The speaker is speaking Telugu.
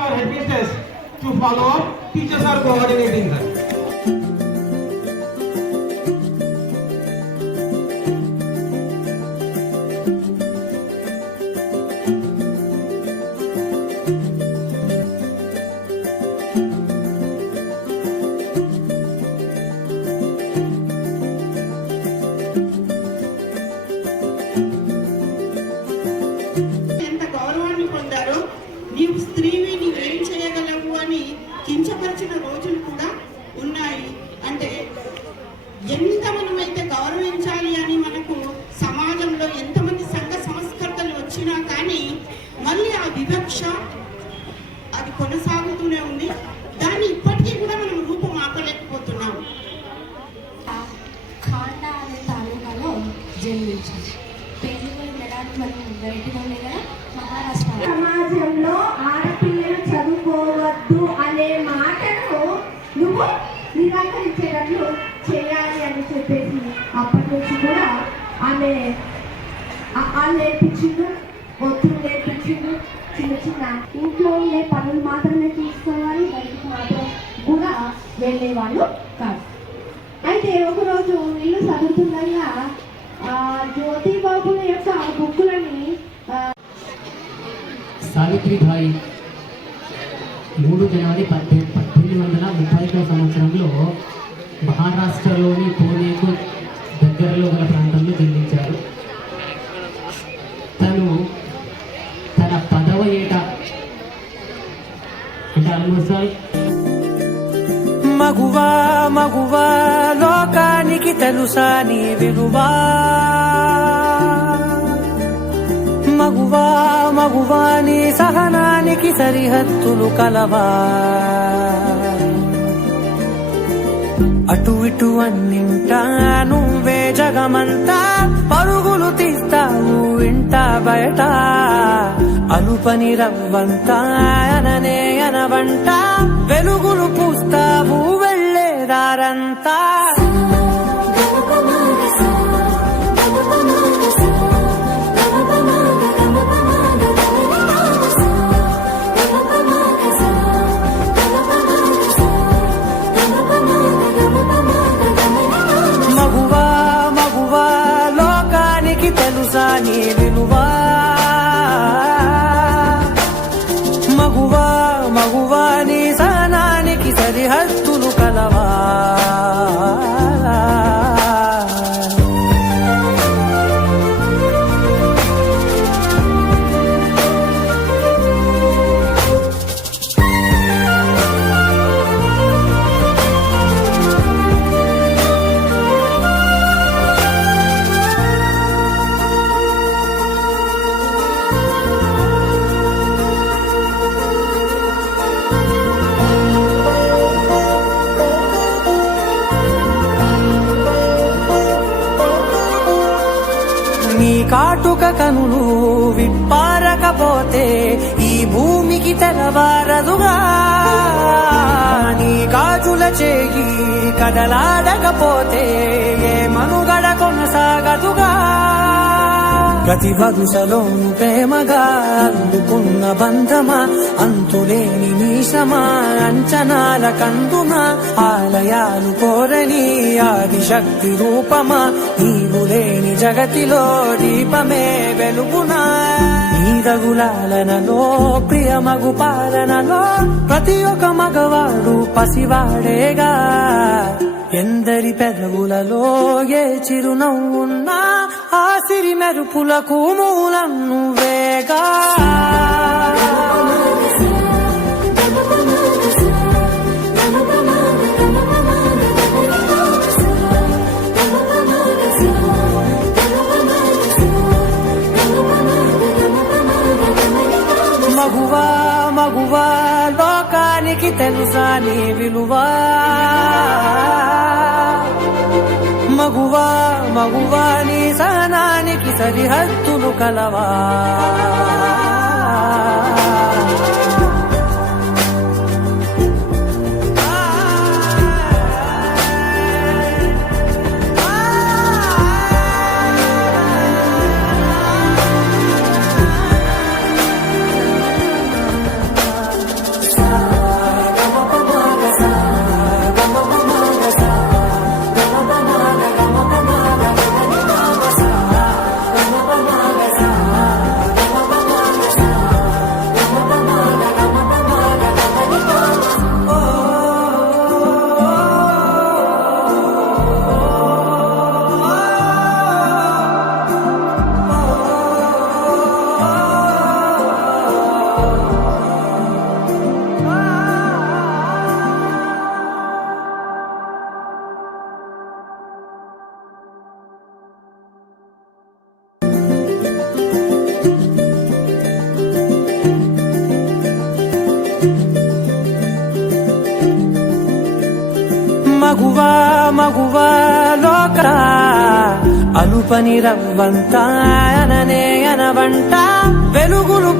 our headmistress to follow up. Teachers are coordinating that. కించపరిచిన రోజులు కూడా ఉన్నాయి. అంటే ఎంత మనమైతే గౌరవించాలి అని మనకు సమాజంలో ఎంతమంది సంఘ సంస్కర్తలు వచ్చినా కానీ మళ్ళీ ఆ వివక్ష అది కొనసాగుతూనే ఉంది. దాన్ని ఇప్పటికీ కూడా మనం రూపం ఆపలేకపోతున్నాం. ఖాండా అనే తాలూకాలో జన్మించింది. పేరుగల మెడాట్ మరియు బయటలో లేదా మహారాష్ట్ర. సమాజంలో ఆడపిల్లలు చదువుకోవద్దు అనే మాటను నువ్వు నిరాకరించేటట్లు చేయాలి అని చెప్పేసి అప్పటి నుంచి కూడా ఆమె నేర్పించిండు, ఒత్తులు నేర్పించిండు. చిన్న చిన్న ఇంట్లో ఉండే పనులు మాత్రమే తీసుకోవాలి, బయటకు మాత్రం కూడా వెళ్ళేవాళ్ళు కాదు. అయితే ఒకరోజు ఇల్లు చదువుతుండగా జ్యోతిబాబుల యొక్క బుక్కులని సావిత్రిబాయి 3 జనవరి 1830 సంవత్సరంలో మహారాష్ట్రలోని పూణేకు దగ్గరలో గల ప్రాంతంలో జన్మించారు. తను తన 10వ ఏట అంటే ఆల్మోస్ట్ మగువా మగువా లోకానికి తెలుసా నీ విలువా, మగువా మగువా నీ సహనానికి సరిహద్దులు కలవా, అటు ఇటు అన్నింటా నువ్వే జగమంతా పరుగులు తీస్తావు ఇంట బయట, అలుపని రవ్వంతా అననే అనవంట వెలుగులు పూస్తావు వెళ్ళేదారంతా. మగువా మగువా లోకానికి తెలుసా నీ విలువా, మగువా మగువా నీ సహనానికి సరిహద్దులు కలవా. నీ కాటుక కనులు విప్పారకపోతే ఈ భూమికి తెలవారదుగా, నీ గాజుల చేయి కదలాడకపోతే ఏ మనుగడ కొనసాగదుగా. ప్రతి వరుసలోను ప్రేమగా అందుకున్న బంధమా, అంతులేని మీసమా అంచనాల కందుమా, ఆలయాలు కోరని ఆదిశక్తి రూపమా, నీవు లేని జగతిలో దీపమే వెలుగునా. నీదగులాలనలో ప్రియమగు పాలనలో ప్రతి ఒక్క మగవాడు పసివాడేగా, ఎందరి పెదవులలో ఏ చిరునవ్వున్నా ఆ సిరి మెరుపులకు మూలం నువ్వేగా. మగువా మగువా లోకానికి తెలుసా నీ విలువా, మగువా మగువా నీ సహనానికి సరిహద్దులు కలవా. మగువా మగువా లోక అలుపని రవ్వంత అననే అనవంట వెలుగులు